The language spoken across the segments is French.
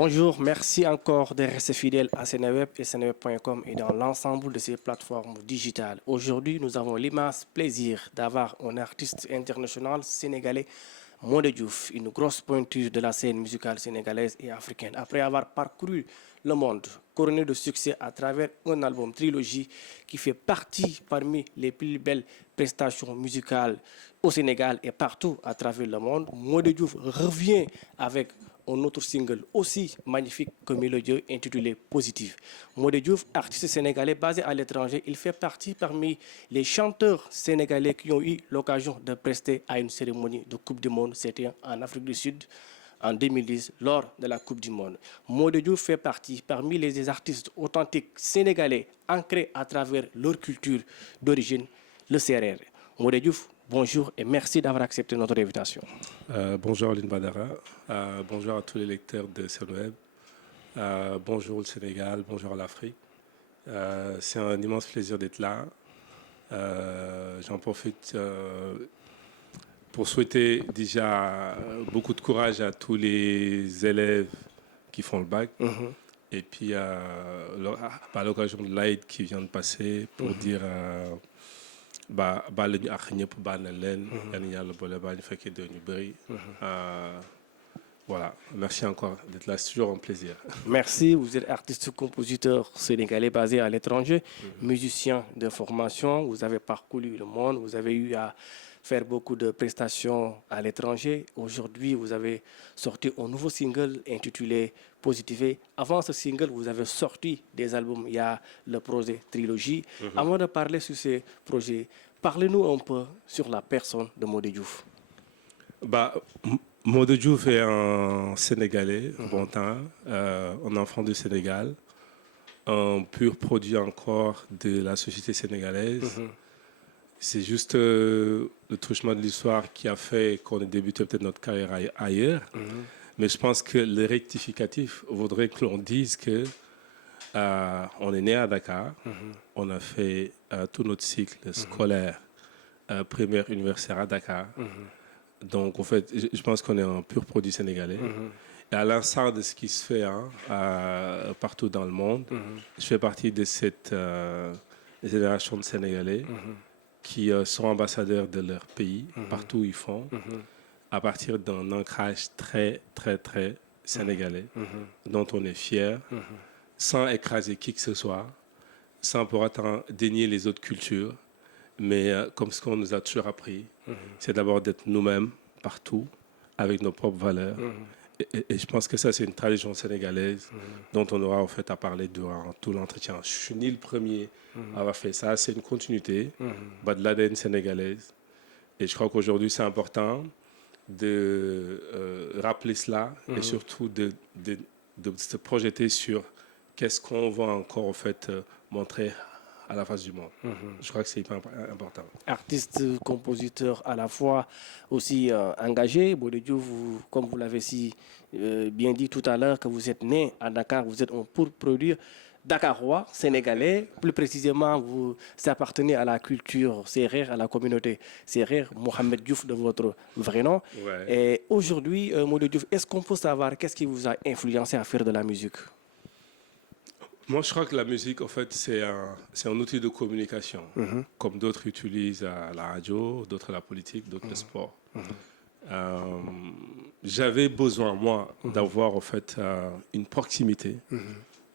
Bonjour, merci encore de rester fidèle à Seneweb et Seneweb.com et dans l'ensemble de ces plateformes digitales. Aujourd'hui, nous avons l'immense plaisir d'avoir un artiste international sénégalais, Modé Diouf, une grosse pointure de la scène musicale sénégalaise et africaine. Après avoir parcouru le monde, couronné de succès à travers un album trilogie qui fait partie parmi les plus belles prestations musicales au Sénégal et partout à travers le monde, Modé Diouf revient avec un autre single aussi magnifique que mélodieux intitulé Positif. Modé Diouf, artiste sénégalais basé à l'étranger, il fait partie parmi les chanteurs sénégalais qui ont eu l'occasion de prester à une cérémonie de Coupe du Monde. C'était en Afrique du Sud en 2010 lors de la Coupe du Monde. Modé Diouf fait partie parmi les artistes authentiques sénégalais ancrés à travers leur culture d'origine, le CRR. Modé Diouf, bonjour et merci d'avoir accepté notre invitation. Bonjour Aline Badara, bonjour à tous les lecteurs de Seneweb, bonjour le Sénégal, bonjour l'Afrique. C'est un immense plaisir d'être là. J'en profite pour souhaiter déjà beaucoup de courage à tous les élèves qui font le bac. Et puis à l'occasion de l'Aïd qui vient de passer pour dire baal ñu àq ñëpp baal na leen. yal na yàlla boole baal ñu fekkee de ñu bëri. Voilà, merci encore d'être là, c'est toujours un plaisir. Merci, vous êtes artiste compositeur sénégalais basé à l'étranger, musicien de formation, vous avez parcouru le monde, vous avez eu à faire beaucoup de prestations à l'étranger. Aujourd'hui, vous avez sorti un nouveau single intitulé Positivé. Avant ce single, vous avez sorti des albums, il y a le projet Trilogie. Avant de parler sur ces projets, parlez-nous un peu sur la personne de Modé Diouf. Modé Diouf est un Sénégalais, bon temps, un enfant du Sénégal, un pur produit encore de la société sénégalaise. C'est juste le truchement de l'histoire qui a fait qu'on ait débuté peut-être notre carrière ailleurs. Mais je pense que le rectificatif voudrait que l'on dise que on est né à Dakar, on a fait tout notre cycle scolaire, primaire, universitaire à Dakar. Donc, en fait, je pense qu'on est un pur produit sénégalais. Et à l'instar de ce qui se fait partout dans le monde, je fais partie de cette génération de Sénégalais qui sont ambassadeurs de leur pays, partout où ils font, à partir d'un ancrage très, très, très sénégalais, dont on est fier, sans écraser qui que ce soit, sans pour autant dénier les autres cultures. Mais comme ce qu'on nous a toujours appris, c'est d'abord d'être nous-mêmes partout, avec nos propres valeurs. Et je pense que ça, c'est une tradition sénégalaise dont on aura en fait à parler durant tout l'entretien. Je suis ni le premier à avoir fait ça, c'est une continuité de l'ADN sénégalaise. Et je crois qu'aujourd'hui, c'est important de rappeler cela et surtout de se projeter sur qu'est-ce qu'on va encore en fait montrer à la face du monde. Je crois que c'est hyper important. Artiste, compositeur à la fois aussi engagé. Modé Diouf, comme vous l'avez si bien dit tout à l'heure, que vous êtes né à Dakar, vous êtes un pur produit dakarois, sénégalais. Plus précisément, vous appartenez à la culture sérère, à la communauté sérère, Mohamed Diouf de votre vrai nom. Ouais. Et aujourd'hui, Modé Diouf, est-ce qu'on peut savoir qu'est-ce qui vous a influencé à faire de la musique? Moi, je crois que la musique, en fait, c'est un outil de communication, comme d'autres utilisent la radio, d'autres la politique, d'autres le sport. J'avais besoin, moi, d'avoir, en fait, une proximité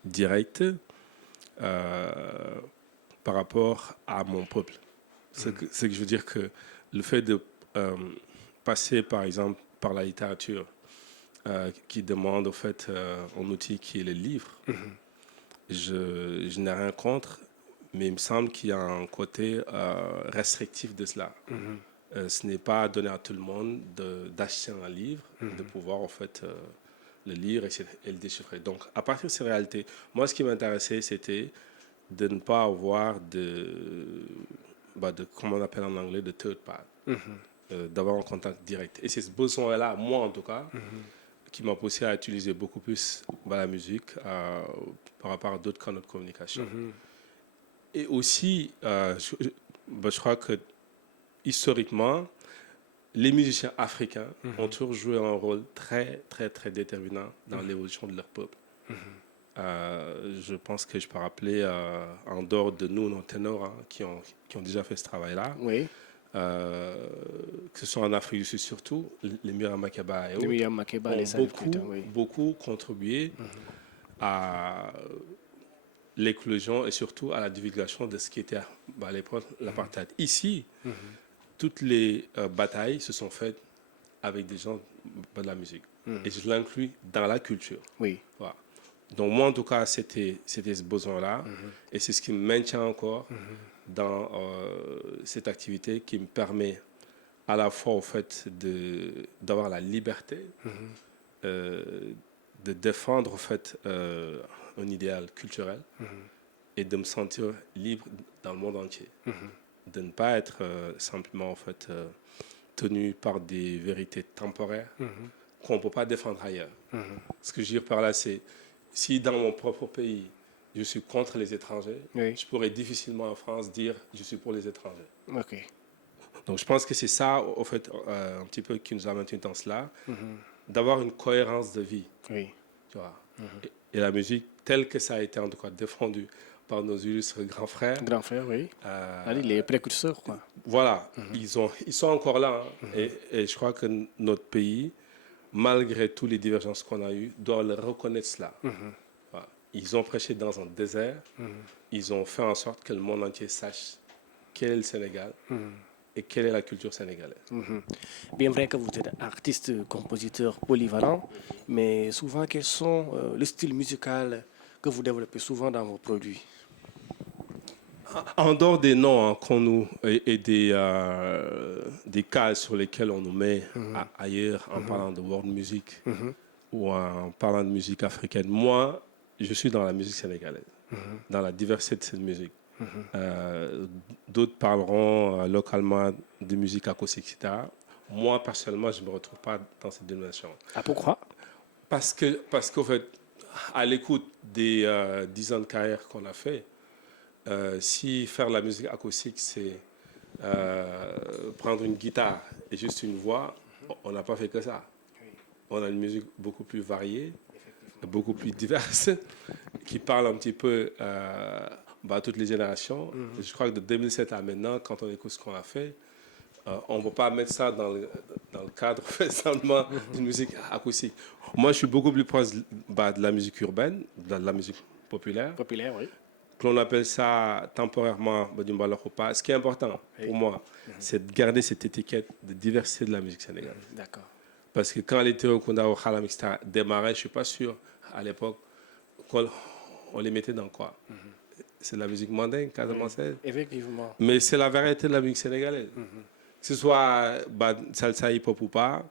directe par rapport à mon peuple. C'est que je veux dire que le fait de passer, par exemple, par la littérature, qui demande, en fait, un outil qui est le livre, je n'ai rien contre, mais il me semble qu'il y a un côté restrictif de cela. Ce n'est pas donné à tout le monde d'acheter un livre, de pouvoir en fait le lire et le déchiffrer. Donc, à partir de ces réalités, moi, ce qui m'intéressait, c'était de ne pas avoir comment on appelle en anglais, de third part, d'avoir un contact direct. Et c'est ce besoin-là, moi en tout cas, qui m'a poussé à utiliser beaucoup plus la musique par rapport à d'autres canaux de communication. Et aussi, je crois que historiquement, les musiciens africains ont toujours joué un rôle très, très, très déterminant dans l'évolution de leur peuple. Je pense que je peux rappeler, en dehors de nous, nos ténors qui ont déjà fait ce travail-là, Oui, que ce soit en Afrique du Sud surtout, les Miriam Makeba et les autres, Miriam Makeba, les ont Salif Keita, oui. beaucoup contribué à l'éclosion et surtout à la divulgation de ce qui était à l'époque l'apartheid. Ici, toutes les batailles se sont faites avec des gens de la musique. Et je l'inclus dans la culture. Oui. Voilà. Donc moi, en tout cas, c'était ce besoin-là. Et c'est ce qui me maintient encore dans cette activité qui me permet à la fois au fait d'avoir la liberté de défendre au fait un idéal culturel et de me sentir libre dans le monde entier. De ne pas être simplement en fait tenu par des vérités temporaires qu'on ne peut pas défendre ailleurs. Ce que je veux dire par là, c'est si dans mon propre pays, je suis contre les étrangers, Oui. je pourrais difficilement en France dire je suis pour les étrangers. OK. Donc je pense que c'est ça, au fait, un petit peu qui nous a maintenus dans cela, d'avoir une cohérence de vie. Oui. Tu vois. Et la musique, telle que ça a été en tout cas défendue par nos illustres grands frères. Grand frère, oui. Allez, les précurseurs, quoi. Voilà, ils sont encore là. Et je crois que notre pays, malgré toutes les divergences qu'on a eues, doit leur reconnaître cela. Voilà. Ils ont prêché dans un désert. Ils ont fait en sorte que le monde entier sache quel est le Sénégal et quelle est la culture sénégalaise. Bien vrai que vous êtes artiste, compositeur polyvalent, mais souvent, quels sont le style musical que vous développez souvent dans vos produits? En dehors des noms qu'on nous et des cas sur lesquels on nous met ailleurs en parlant de world music ou en parlant de musique africaine, moi, je suis dans la musique sénégalaise, dans la diversité de cette musique. D'autres parleront localement de musique acoustique, etc. Moi, personnellement, je ne me retrouve pas dans cette dénomination. Ah, pourquoi? Parce qu'en fait, à l'écoute des 10 ans de carrière qu'on a fait, si faire la musique acoustique, c'est prendre une guitare et juste une voix, on n'a pas fait que ça. On a une musique beaucoup plus variée, beaucoup plus diverse, qui parle un petit peu à toutes les générations. Je crois que de 2007 à maintenant, quand on écoute ce qu'on a fait, on ne peut pas mettre ça dans le cadre présentement d'une musique acoustique. Moi, je suis beaucoup plus proche de la musique urbaine, de la musique populaire. Populaire, oui. Que l'on appelle ça temporairement du pas. Ce qui est important pour moi, c'est de garder cette étiquette de diversité de la musique sénégalaise. D'accord. Parce que quand les Théo Kunda ou Khalam démarraient, je ne suis pas sûr à l'époque qu'on les mettait dans quoi. C'est de la musique mandingue, casamançaise. Effectivement. Mais c'est la variété de la musique sénégalaise. Que ce soit salsa hip-hop ou pas,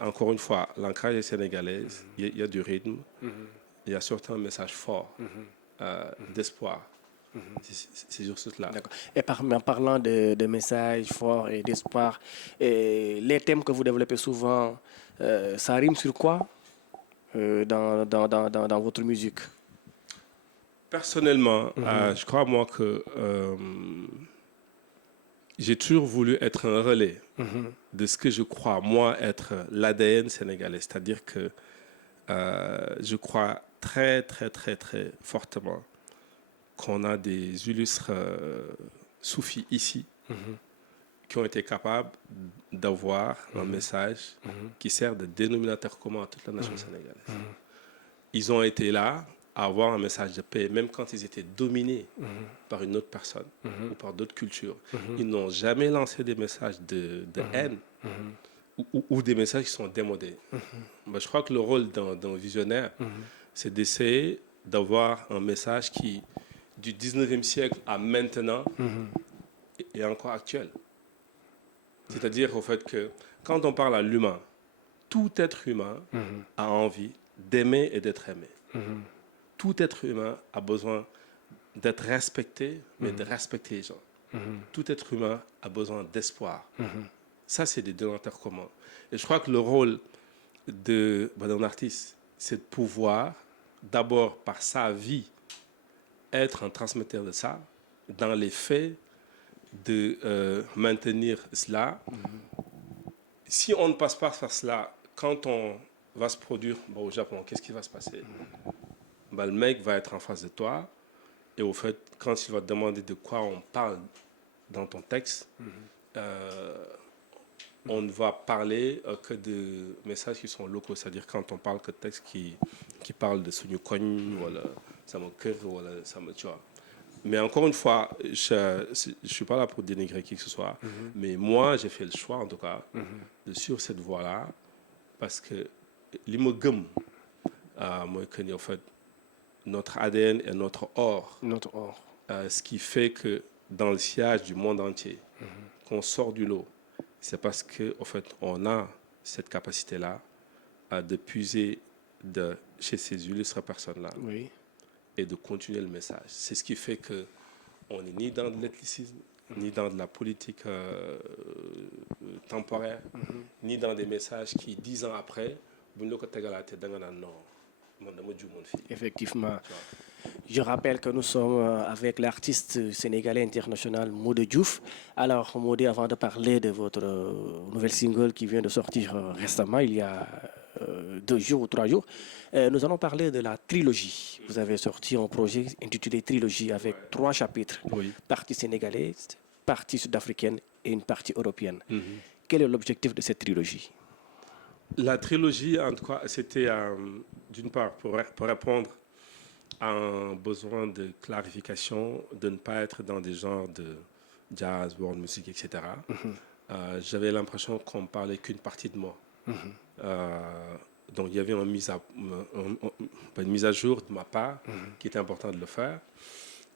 encore une fois, l'ancrage est sénégalaise, il y a du rythme, il y a surtout un message fort d'espoir. C'est juste cela. D'accord. Et en parlant de messages forts et d'espoir, les thèmes que vous développez souvent, ça rime sur quoi dans votre musique? Personnellement, je crois moi que j'ai toujours voulu être un relais de ce que je crois, moi, être l'ADN sénégalais. C'est-à-dire que je crois très, très, très, très fortement qu'on a des illustres soufis ici qui ont été capables d'avoir un message qui sert de dénominateur commun à toute la nation sénégalaise. Ils ont été là à avoir un message de paix, même quand ils étaient dominés par une autre personne ou par d'autres cultures. Ils n'ont jamais lancé des messages de haine ou des messages qui sont démodés. Je crois que le rôle d'un visionnaire, c'est d'essayer d'avoir un message qui, du 19e siècle à maintenant, est encore actuel. C'est-à-dire au fait que quand on parle à l'humain, tout être humain a envie d'aimer et d'être aimé. Tout être humain a besoin d'être respecté, mais de respecter les gens. Tout être humain a besoin d'espoir. Ça, c'est des dénominateurs communs. Et je crois que le rôle d'un artiste, c'est de pouvoir, d'abord par sa vie, être un transmetteur de ça, dans les faits, de maintenir cela. Si on ne passe pas par cela, quand on va se produire au Japon, qu'est-ce qui va se passer? Le mec va être en face de toi et au fait, quand il va te demander de quoi on parle dans ton texte, on ne va parler que de messages qui sont locaux, c'est-à-dire quand on parle que de textes qui parlent de Sunyu Kogne, voilà, Samoker, voilà, tu vois. Mais encore une fois, je ne suis pas là pour dénigrer qui que ce soit, mais moi, j'ai fait le choix, en tout cas, de suivre cette voie-là, parce que l'imogum, moi, en fait, notre ADN est notre or. Notre or. Ce qui fait que dans le sillage du monde entier, qu'on sort du lot, c'est parce qu'en fait, on a cette capacité-là de puiser chez ces illustres personnes-là. Oui. Et de continuer le message. C'est ce qui fait qu'on n'est ni dans de l'ethnicisme, ni dans de la politique temporaire, ni dans des messages qui, 10 ans après, effectivement. Je rappelle que nous sommes avec l'artiste sénégalais international Modé Diouf. Alors, Modé, avant de parler de votre nouvelle single qui vient de sortir récemment, il y a 2 jours ou 3 jours, nous allons parler de la trilogie. Vous avez sorti un projet intitulé Trilogie avec 3 chapitres. Oui. Partie sénégalaise, partie sud-africaine et une partie européenne. Quel est l'objectif de cette trilogie? La trilogie, en tout cas, c'était d'une part pour répondre à un besoin de clarification, de ne pas être dans des genres de jazz, world music, etc. J'avais l'impression qu'on ne parlait qu'une partie de moi. Donc il y avait une mise à jour de ma part qui était important de le faire.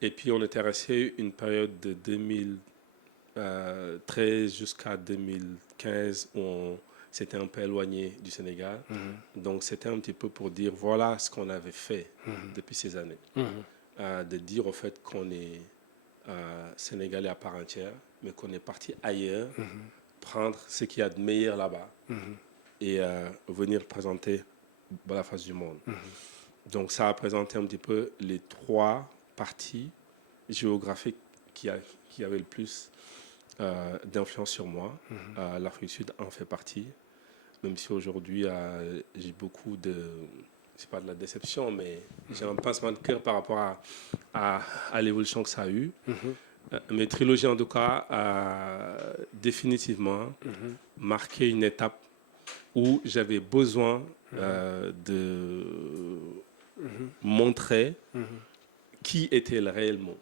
Et puis on était resté une période de 2013 jusqu'à 2015 où on s'était un peu éloigné du Sénégal. Donc c'était un petit peu pour dire voilà ce qu'on avait fait depuis ces années. De dire au fait qu'on est Sénégalais à part entière, mais qu'on est parti ailleurs, prendre ce qu'il y a de meilleur là-bas et venir présenter la face du monde. Donc ça a présenté un petit peu les 3 parties géographiques qui avaient le plus d'influence sur moi. L'Afrique du Sud en fait partie, même si aujourd'hui j'ai beaucoup de... C'est pas de la déception, mais j'ai un pincement de cœur par rapport à l'évolution que ça a eu. Mais Trilogie, en tout cas, a définitivement marqué une étape où j'avais besoin de montrer qui était-elle réellement.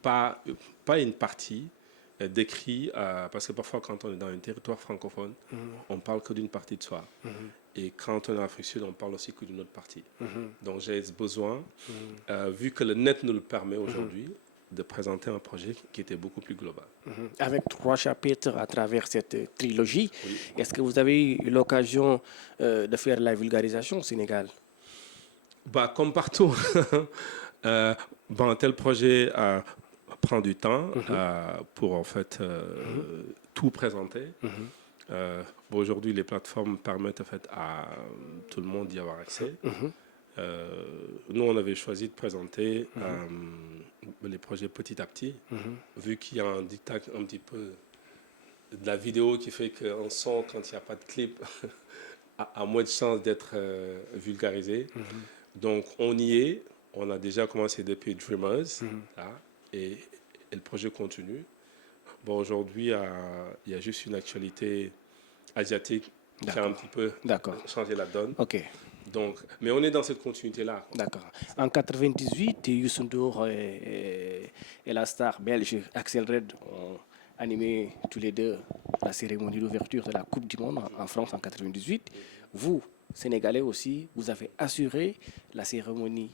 Pas une partie décrit, parce que parfois quand on est dans un territoire francophone, on parle que d'une partie de soi. Et quand on est en Afrique du Sud, on parle aussi que d'une autre partie. Donc j'ai besoin, vu que le net nous le permet aujourd'hui, de présenter un projet qui était beaucoup plus global. Avec 3 chapitres à travers cette trilogie, est-ce que vous avez eu l'occasion de faire la vulgarisation au Sénégal? Comme partout, tel projet prend du temps pour en fait tout présenter. Aujourd'hui, les plateformes permettent en fait à tout le monde d'y avoir accès. Nous, on avait choisi de présenter les projets petit à petit, vu qu'il y a un dictat un petit peu de la vidéo qui fait qu'un son, quand il n'y a pas de clip, a moins de chances d'être vulgarisé. Donc, on y est. On a déjà commencé depuis Dreamers, là, et le projet continue. Aujourd'hui, il y a juste une actualité asiatique qui a un petit peu changé la donne. Donc, mais on est dans cette continuité-là. D'accord. En 98, Youssou N'Dour et la star belge Axel Red ont animé tous les deux la cérémonie d'ouverture de la Coupe du Monde en France en 98. Vous, Sénégalais aussi, vous avez assuré la cérémonie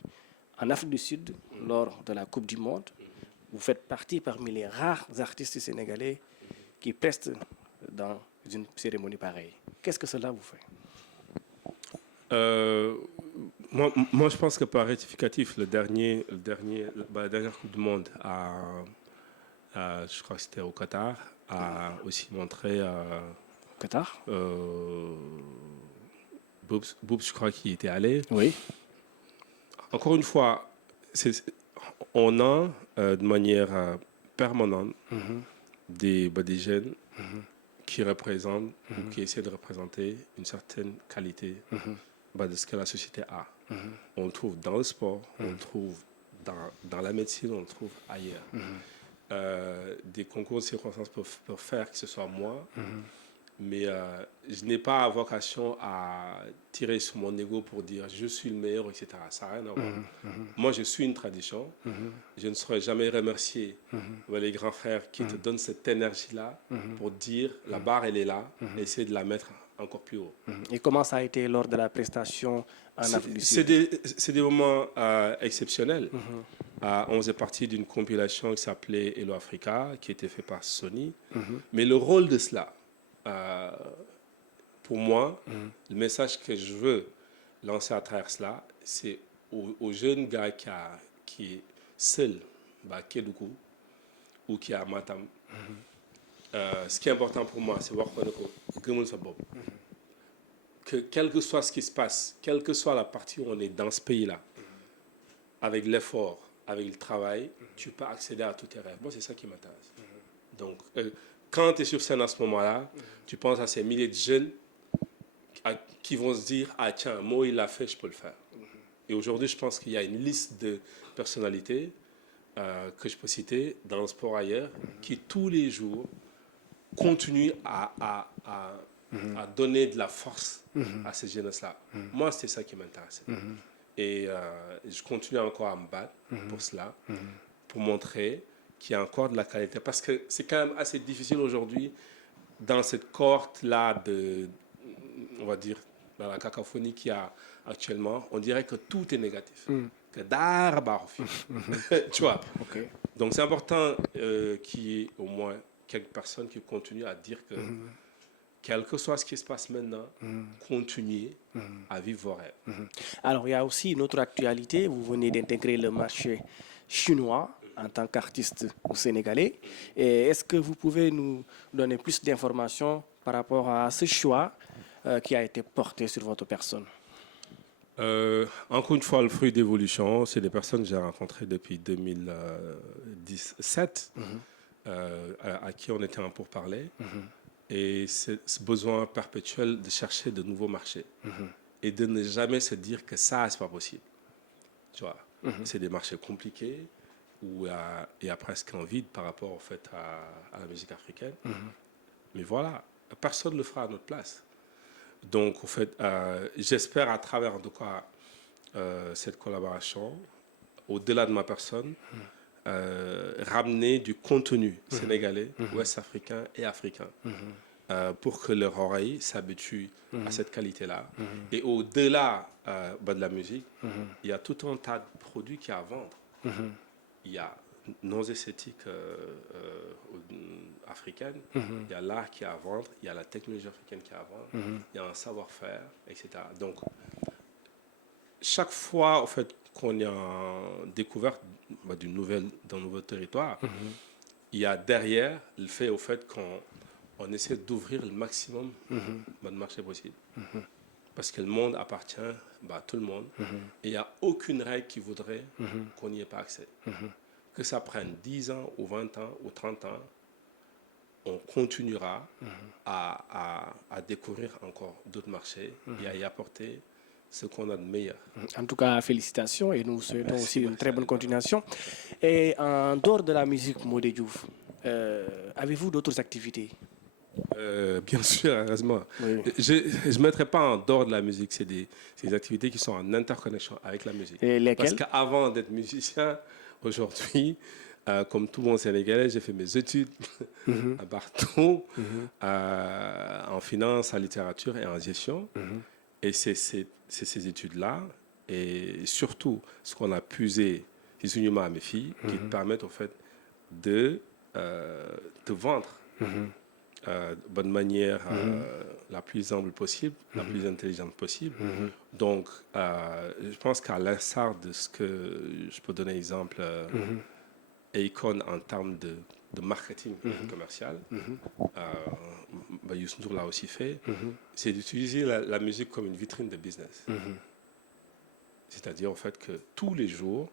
en Afrique du Sud lors de la Coupe du Monde. Vous faites partie parmi les rares artistes sénégalais qui prestent dans une cérémonie pareille. Qu'est-ce que cela vous fait? Moi, je pense que par rectificatif, la dernière Coupe du Monde, je crois que c'était au Qatar, a aussi montré... Qatar Boubs, je crois qu'il était allé. Oui. Encore une fois, on a, de manière permanente des jeunes qui représentent ou qui essaient de représenter une certaine qualité de ce que la société a. On le trouve dans le sport, on le trouve dans la médecine, on le trouve ailleurs. Des concours de circonstances peuvent faire que ce soit moi, mais je n'ai pas vocation à tirer sur mon ego pour dire je suis le meilleur, etc. Ça n'a rien à voir. Moi, je suis une tradition. Je ne saurais jamais remercier les grands frères qui te donnent cette énergie-là pour dire la barre, elle est là, essayer de la mettre encore plus haut. Et comment ça a été lors de la prestation en Afrique du Sud? C'est des moments exceptionnels. On faisait partie d'une compilation qui s'appelait Hello Africa, qui était faite par Sony. Mais le rôle de cela, pour moi, le message que je veux lancer à travers cela, c'est aux jeunes gars qui est seul, Kédougou, ou qui est à Matam. Ce qui est important pour moi, c'est voir que quel que soit ce qui se passe, quelle que soit la partie où on est dans ce pays-là, avec l'effort, avec le travail, tu peux accéder à tous tes rêves. Moi, c'est ça qui m'intéresse. Donc, quand tu es sur scène à ce moment-là, tu penses à ces milliers de jeunes qui vont se dire « Ah tiens, moi, il l'a fait, je peux le faire. » Et aujourd'hui, je pense qu'il y a une liste de personnalités que je peux citer dans le sport ailleurs qui, tous les jours, continuent à donner de la force à ces jeunes-là. Moi, c'est ça qui m'intéresse. Et je continue encore à me battre pour cela, pour montrer qu'il y a encore de la qualité. Parce que c'est quand même assez difficile aujourd'hui, dans cette cohorte-là on va dire, dans la cacophonie qu'il y a actuellement, on dirait que tout est négatif. Que tu vois. Okay. Donc c'est important qu'il y ait au moins quelques personnes qui continuent à dire que quel que soit ce qui se passe maintenant, continuez à vivre vos rêves. Alors, il y a aussi une autre actualité. Vous venez d'intégrer le marché chinois en tant qu'artiste sénégalais. Est-ce que vous pouvez nous donner plus d'informations par rapport à ce choix qui a été porté sur votre personne? Encore une fois, le fruit d'évolution, c'est des personnes que j'ai rencontrées depuis 2017, à qui on était en pourparlers. Et c'est ce besoin perpétuel de chercher de nouveaux marchés et de ne jamais se dire que ça, c'est pas possible. Tu vois, c'est des marchés compliqués où il y a presque un vide par rapport au fait à la musique africaine. Mais voilà, personne ne le fera à notre place. Donc, au fait, j'espère à travers en tout cas cette collaboration, au-delà de ma personne, ramener du contenu sénégalais, ouest-africain et africain, pour que leur oreille s'habitue à cette qualité-là. Et au-delà de la musique, il y a tout un tas de produits qu'il y a à vendre. Il y a nos esthétiques africaines, il y a l'art qui est à vendre, il y a la technologie africaine qui est à vendre, il y a un savoir-faire, etc. Donc, chaque fois au fait, qu'on est en découverte d'un nouveau territoire, il y a derrière le fait au fait qu'on essaie d'ouvrir le maximum de marché possible. Parce que le monde appartient à tout le monde et il n'y a aucune règle qui voudrait qu'on n'y ait pas accès. Que ça prenne 10 ans ou 20 ans ou 30 ans, on continuera à découvrir encore d'autres marchés et à y apporter ce qu'on a de meilleur. En tout cas, félicitations et nous souhaitons aussi une très bonne continuation. Et en dehors de la musique Modé Diouf, avez-vous d'autres activités? Bien sûr, heureusement. Oui. Je ne mettrai pas en dehors de la musique, c'est des activités qui sont en interconnexion avec la musique. Et lesquelles? Parce qu'avant d'être musicien, aujourd'hui, comme tout bon Sénégalais, j'ai fait mes études à Barton, en finance, en littérature et en gestion. Et c'est ces études-là, et surtout ce qu'on a puisé à mes filles, qui te permettent au fait de vendre de bonne manière, la plus humble possible, la plus intelligente possible. Donc, je pense qu'à l'instar de ce que je peux donner exemple, Akon en termes de marketing commercial, Youssou N'Dour l'a aussi fait, c'est d'utiliser la musique comme une vitrine de business. C'est-à-dire, en fait, que tous les jours,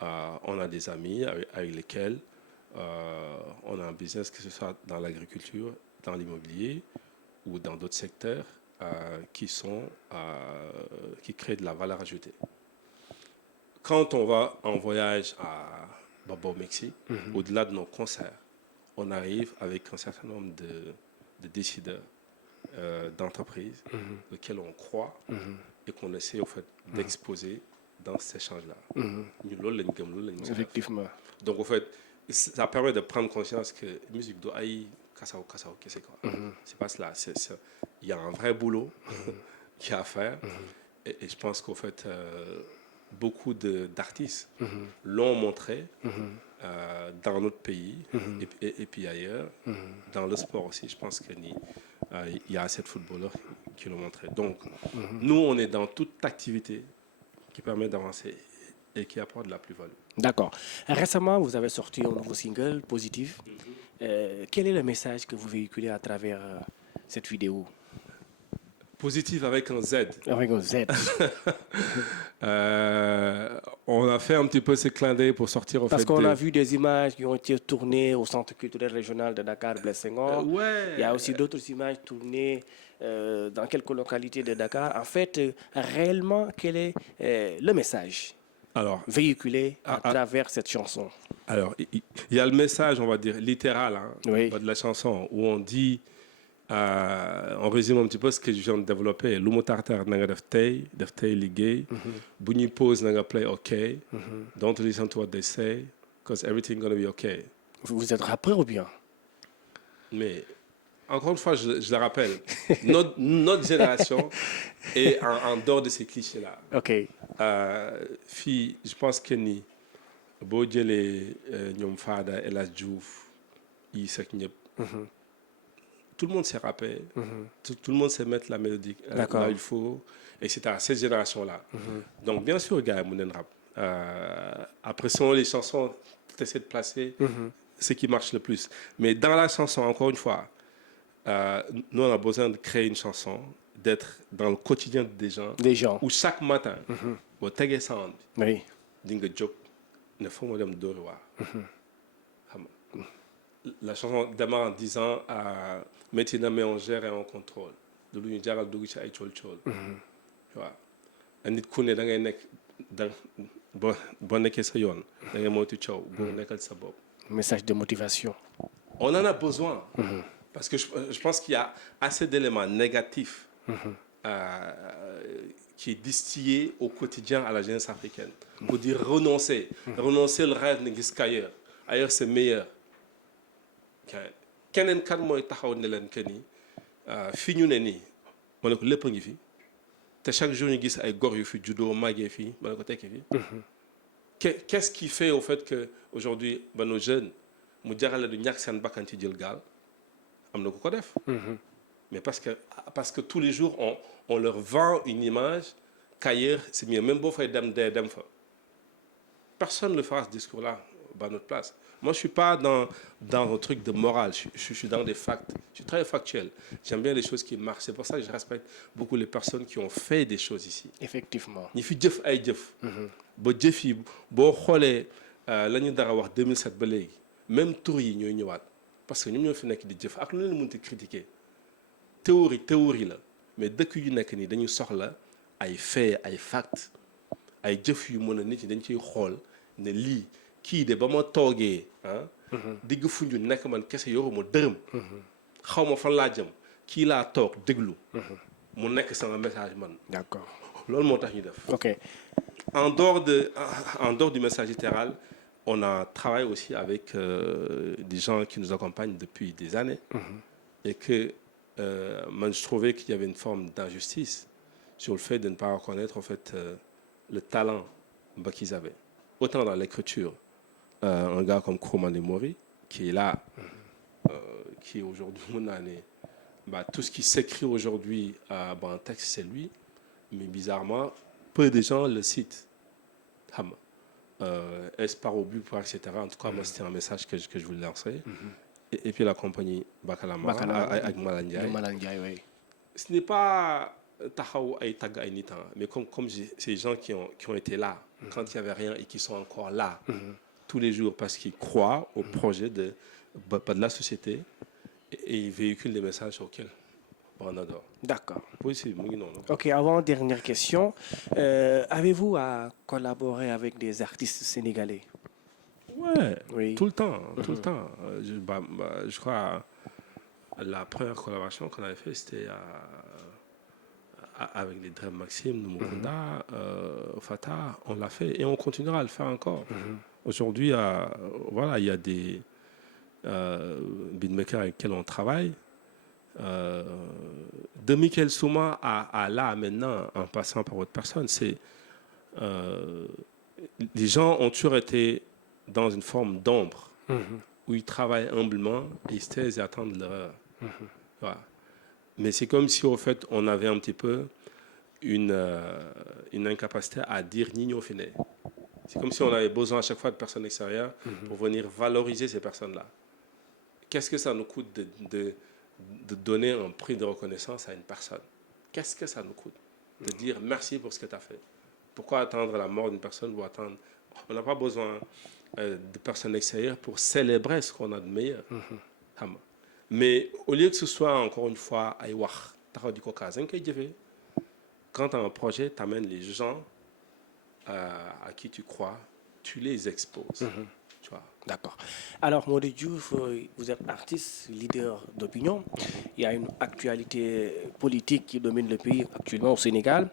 on a des amis avec lesquels on a un business, que ce soit dans l'agriculture, dans l'immobilier ou dans d'autres secteurs qui créent de la valeur ajoutée. Quand on va en voyage à Baba au Mexique, au-delà de nos concerts, on arrive avec un certain nombre de décideurs d'entreprises auxquels on croit et qu'on essaie au fait d'exposer dans cet échange-là. Effectivement. Donc, au fait, ça permet de prendre conscience que la musique doit aller kassao, qu'est-ce que c'est quoi. C'est pas cela. Il y a un vrai boulot qu'il y a à faire. Et je pense qu'au fait, beaucoup d'artistes l'ont montré dans notre pays et puis ailleurs. Dans le sport aussi, je pense qu'il y a assez de footballeurs qui l'ont montré. Donc, nous, on est dans toute activité qui permet d'avancer et qui apporte de la plus-value. D'accord. Récemment, vous avez sorti un nouveau single, Positif. Quel est le message que vous véhiculez à travers cette vidéo? Positif avec un Z. Avec un Z. On a fait un petit peu ce clin d'œil pour sortir au fait. Parce qu'on a vu des images qui ont été tournées au Centre culturel régional de Dakar, Blaise Senghor. Ouais. Il y a aussi d'autres images tournées dans quelques localités de Dakar. En fait, réellement, quel est le message véhiculé à travers cette chanson? Alors, il y a le message, on va dire, littéral de la chanson, où on dit, on résume un petit peu ce que je viens de développer. L'humo tartar nanga def tay liggéey. Bu ñuy pause nanga play okay. Don't listen to what they say, because everything gonna be okay. Vous êtes rappeur ou bien? Mais encore une fois, je le rappelle, notre génération est en dehors de ces clichés-là. Ok. Fille, je pense que ni boo jëlee ñoom Fada El Hadj Diouf yi sax ñëpp. Tout le monde sait rapper, tout le monde sait mettre la mélodie là il faut, et c'est à cette génération-là. Donc bien sûr, gars, mon rap. Après, selon les chansons, tu essaies de placer ce qui marche le plus. Mais dans la chanson, encore une fois, nous on a besoin de créer une chanson, d'être dans le quotidien des gens. Où chaque matin, au Tege Sound, dinga jóg ne faut me dem dóori waar. La chanson démarre en disant maintenant mais on gère et on contrôle de lu ñu jaral dugg ci ay cool-cool. waaw nit ku ne da ngay nekk boo nekkee sa yoon da ngay moytu coow boo nekkal sa bopp. Message de motivation. On en a besoin parce que je pense qu'il y a assez d'éléments négatifs qui est distillé au quotidien à la jeunesse africaine pour dire renoncer le rêve ne gis qu'ailleurs c'est meilleur. Keneen kan mooy taxaw ne leen que ni fi ñu ne nii ma ne ko lépp a ngi fi te chaque jour ñu gis ay góor yu fi juddoo màggee fii ma ne ko tekki fi. Qu'est-ce qui fait au fait que aujourd'hui ba nos jeunes mu jarale du ñàkk seen bakkan ci jël gaal am na ku ko def. Mais parce que tous les jours on leur vend une image qu'ailleurs c'est mieux, même boo fay dem fa. Personne ne fera ce discours-là à notre place. Moi, je ne suis pas dans un truc de morale, je suis dans des facts. Je suis très factuel. J'aime bien les choses qui marchent. C'est pour ça que je respecte beaucoup les personnes qui ont fait des choses ici. Effectivement. Ñi fi jëf ay jëf. Ba jëf yi boo xoolee la ñu dara wax 2007 ba léegi même tur yi ñooy ñëwaat parce que ñoom ñoo fi nekk di jëf ak lu leen mënti critiquer. Théorie la mais dëkk yu nekk nii dañu soxla ay faits ay facts ay jëf yu mën a nit ñi dañ ciy xool ne lii kii de ba ma toogee digg fuñu nekk man kese yoruma dërëm xaw ma fan laa jëm kii laa toog déglu mu nekk sama message man. D'accord. Loolu moo tax ñu def. Ok. En dehors du message littéral, on a travaillé aussi avec des gens qui nous accompagnent depuis des années et que moi je trouvais qu'il y avait une forme d'injustice sur le fait de ne pas reconnaître en fait le talent qu'ils avaient. Autant dans l'écriture, un gars comme Kromane Mori, qui est là, qui est aujourd'hui mon année, tout ce qui s'écrit aujourd'hui en texte, c'est lui, mais bizarrement, peu de gens le citent. Est-ce par au but, etc. En tout cas, moi, c'était un message que je voulais lancer. Et puis la compagnie Bakalamara avec Malandiaï. Oui. Ce n'est pas taxaw ay tag ay nitan mais comme ces gens qui ont été là quand il y avait rien et qui sont encore là tous les jours parce qu'ils croient au projet de la société et ils véhiculent les messages auxquels on adore. D'accord. Oui, c'est non. Ok, avant dernière question, avez-vous à collaborer avec des artistes sénégalais? Ouais, Oui. tout le temps, tout le temps. Je crois la première collaboration qu'on avait fait, c'était avec les Drum Maxime, Numukunda, Fatah. On l'a fait et on continuera à le faire encore. Aujourd'hui, voilà, il y a des beatmakers avec lesquels on travaille. De Michael Souma à là maintenant, en passant par votre personne, c'est les gens ont toujours été dans une forme d'ombre où ils travaillent humblement et ils se taisent et attendent l'erreur. Voilà. Mais c'est comme si au fait on avait un petit peu une incapacité à dire Nino Fene. C'est comme si on avait besoin à chaque fois de personnes extérieures pour venir valoriser ces personnes-là. Qu'est-ce que ça nous coûte de donner un prix de reconnaissance à une personne? Qu'est-ce que ça nous coûte de dire merci pour ce que tu as fait? Pourquoi attendre la mort d'une personne ou attendre? On n'a pas besoin de personnes extérieures pour célébrer ce qu'on a de meilleur. Mais au lieu que ce soit encore une fois quand tu as un projet, tu amènes les gens à qui tu crois, tu les exposes. Tu vois. D'accord. Alors, Mody Diouf, vous êtes artiste, leader d'opinion. Il y a une actualité politique qui domine le pays actuellement au Sénégal.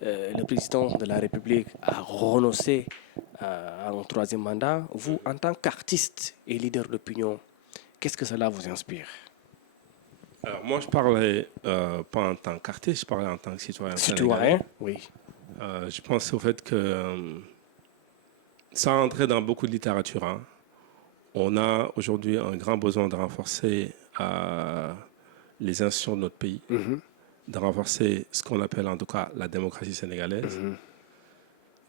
Le président de la République a renoncé à un troisième mandat. Vous, en tant qu'artiste et leader d'opinion, qu'est-ce que cela vous inspire? Alors, moi, je parlais pas en tant qu'artiste, je parlais en tant que citoyen sénégalais. Citoyen, oui. Je pense au fait que ça a entré dans beaucoup de littérature. Hein. On a aujourd'hui un grand besoin de renforcer les institutions de notre pays, de renforcer ce qu'on appelle en tout cas la démocratie sénégalaise.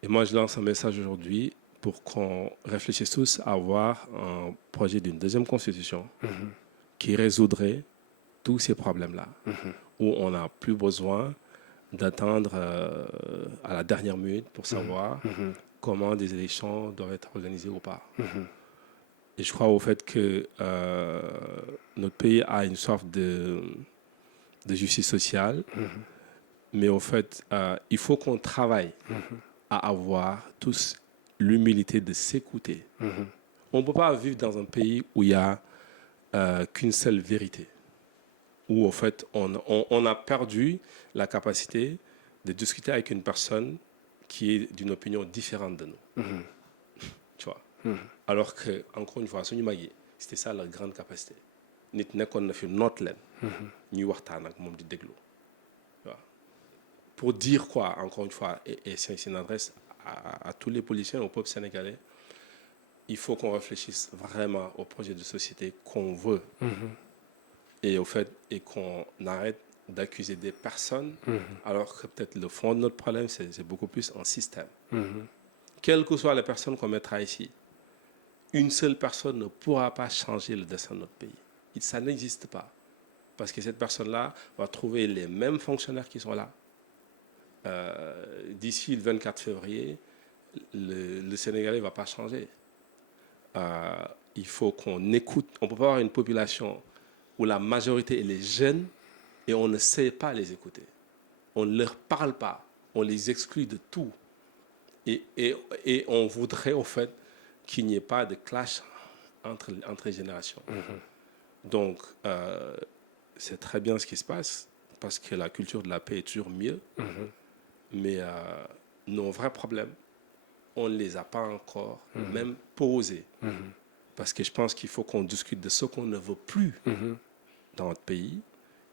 Et moi, je lance un message aujourd'hui pour qu'on réfléchisse tous à avoir un projet d'une deuxième constitution qui résoudrait tous ces problèmes-là, où on n'a plus besoin d'attendre à la dernière minute pour savoir comment des élections doivent être organisées ou pas. Et je crois au fait que notre pays a une sorte de justice sociale, mais au fait, il faut qu'on travaille à avoir tous l'humilité de s'écouter. On ne peut pas vivre dans un pays où il n'y a qu'une seule vérité, où au fait, on a perdu la capacité de discuter avec une personne qui est d'une opinion différente de nous. Tu vois. Alors que, encore une fois, c'était ça la grande capacité. Nit nekkoon na fi noot leen ñuy waxtaan ak moom di déglu. Pour dire quoi, encore une fois, et c'est une adresse à tous les politiciens, au peuple sénégalais, il faut qu'on réfléchisse vraiment au projet de société qu'on veut. Et au fait, et qu'on arrête d'accuser des personnes, alors que peut-être le fond de notre problème, c'est beaucoup plus un système. Quelles que soient les personnes qu'on mettra ici, une seule personne ne pourra pas changer le destin de notre pays. Ça n'existe pas. Parce que cette personne-là va trouver les mêmes fonctionnaires qui sont là. D'ici le 24 février, le Sénégalais ne va pas changer. Il faut qu'on écoute. On ne peut pas avoir une population où la majorité est les jeunes et on ne sait pas les écouter. On ne leur parle pas. On les exclut de tout. Et on voudrait au fait qu'il n'y ait pas de clash entre les générations. Donc, c'est très bien ce qui se passe parce que la culture de la paix est toujours mieux. Mais nos vrais problèmes, on ne les a pas encore même posés. Parce que je pense qu'il faut qu'on discute de ce qu'on ne veut plus dans notre pays.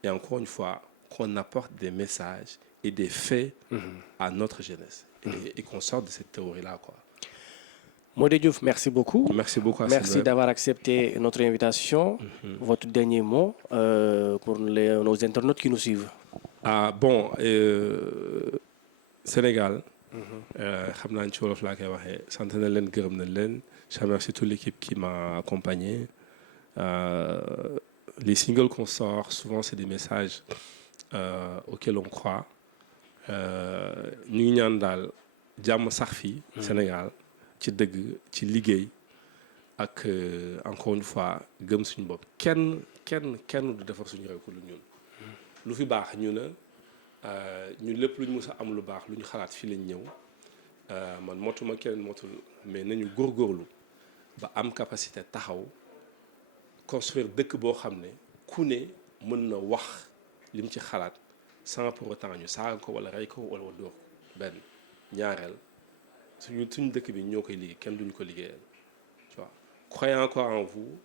Et encore une fois, qu'on apporte des messages et des faits à notre jeunesse. Et qu'on sorte de cette théorie-là, quoi. Mody Diouf, merci beaucoup. Merci beaucoup. Merci d'avoir accepté notre invitation. Votre dernier mot pour nos internautes qui nous suivent. Sénégal, xam naa ci wolof laa koy waxee sant na leen gërëm na leen. Je remercie toute l'équipe qui m'a accompagné. Les singles qu'on sort, souvent c'est des messages auxquels on croit. Ñu ngi ñaan daal jàmm sax fii Sénégal ci dëgg ci liggéey ak encore une fois gëm suñu bopp kenn du defar suñu réew ku lu ñun lu fi baax ñu ne ñun lépp lu ñu mës a am lu baax lu ñu xalaat fii lañ ñëw man motuma keneen motul mais nañu góorgóorlu ba am capacité taxaw construire dëkk boo xam ne ku ne mën na wax li mu ci xalaat sans pour autant ñu saaga ko wala rey ko wala dóor ko benn ñaareel suñu dëkk bi ñoo koy liggéey kenn duñu ko liggéeyal tu vois croyez encore en vous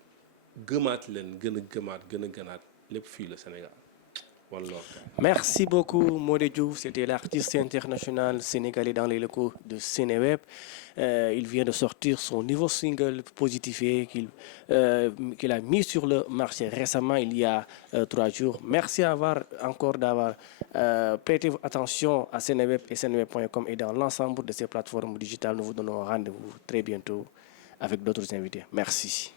gëmaat leen gën a gënaat lépp fii le Sénégal. Merci beaucoup Modé Diouf, c'était l'artiste international sénégalais dans les locaux de Seneweb. Il vient de sortir son nouveau single Positifié qu'il a mis sur le marché récemment il y a 3 jours. Merci d'avoir prêté attention à Seneweb et seneweb.com et dans l'ensemble de ces plateformes digitales. Nous vous donnons rendez-vous très bientôt avec d'autres invités. Merci.